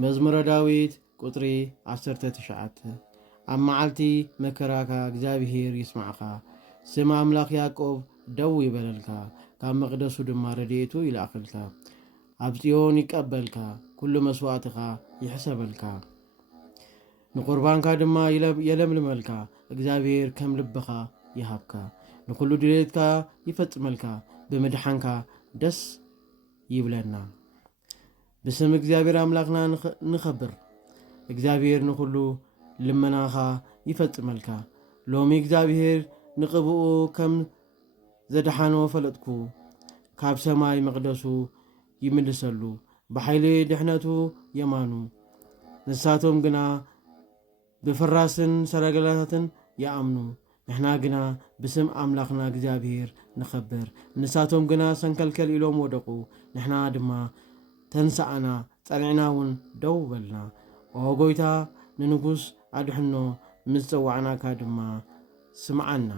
መዝሙረ ዳዊት ቁጥሪ 19 ኣብ መዓልቲ መከራካ እግዚአብሔር ይስማዕካ ስም ኣምላኽ ያዕቆብ ደው ይበለልካ ካብ መቅደሱ ድማ ረድኤቱ ይላእኽልካ ኣብ ጽዮን ይቀበልካ ኩሉ መስዋዕትኻ ይሕሰበልካ ንቁርባንካ ድማ የለምልመልካ እግዚአብሔር ከም ልብኻ ይሃብካ ንኩሉ ድሌትካ ይፈጽመልካ ብምድሓንካ ደስ ይብለና بسم እግዚአብሔር አምላክና ንخبር እግዚአብሔር ንኩሉ ልመናኻ ይፈጽመልካ ሎሚ እግዚአብሔር ንቅብኡ ከም ዘድሓኖ ፈለጥኩ ካብ ሰማይ መቅደሱ ይምልሰሉ በኃይሊ ድሕነቱ የማኑ ንሳቶም ግና ብፍራስን ሰረገላታትን ያአምኑ ንሕና ግና بسم አምላክና እግዚአብሔር ንخبር ንሳቶም ግና ሰንከልከል ኢሎም ወደቁ ንሕና ድማ ተንሳአና ጸኒዕናውን ደው በልና ወጎይታ ንንጉስ አድሕኖ ምስ ፀዋዕናካ ድማ ስምዓና